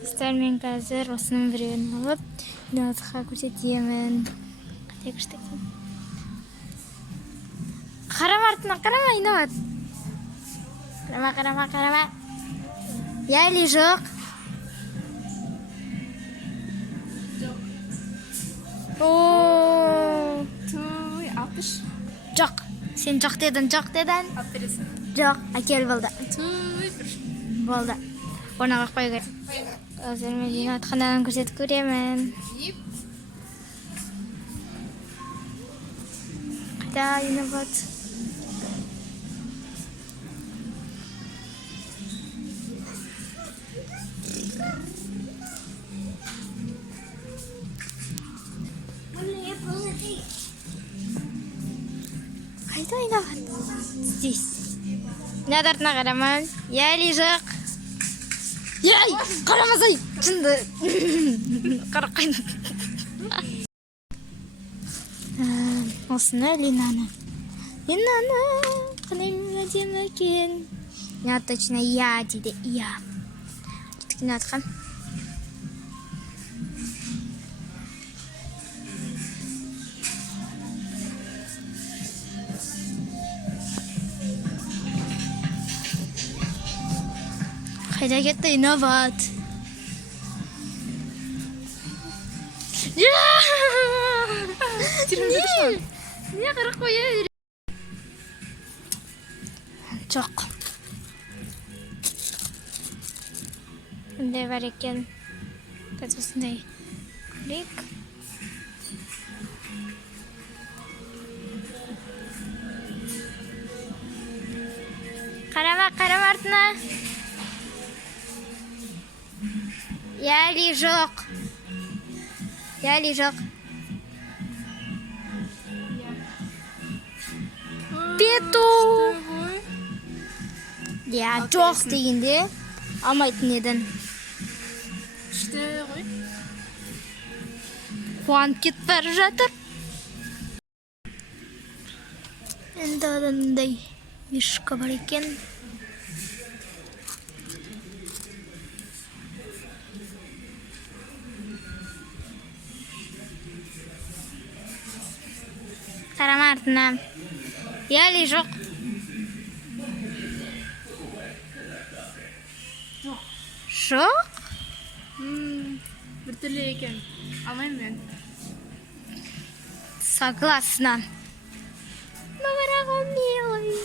Dostlar, men қазір осының біреуін алып, Инабатқа көрсетемін. Қате күштекін. Қарама артына, қарама, Инабат. Қарама. Я или жоқ? Ооо. Той, апыш. Жоқ. Сен жоқ дедің. Апересін. Жоқ, әкел болды. Той, бір. Болды. Орнаға қою керек. Қазір мен Инабатханадан көрсетіп көремін. Еп. Қайда Инабат? Қайда Инабат? Здесь. Инабат артына қараман. Я или жоқ? Яй! Қарамасай! Шынды. Қарақайын. Осыны Линаны. Қандай әдемі екен. Инабат точно я дейді. Я. Кеттік Инабатқа. Қайда кетті Инабат? Не қарақ қоя берем. Жоқ. Қандай бар екен? Қазір осындай көрейік. Қарама артына. Я или жоқ? Пету! Я жоқ дегенде алмайтын едің. Үшті ғой. Қуанып кетіп бара жатыр. Енді адамдай мишка бар екен. Қарама артына. Я или жоқ? Жоқ? Бір түрлі екен. Алмайым мен. Согласна. Мамарағым милый.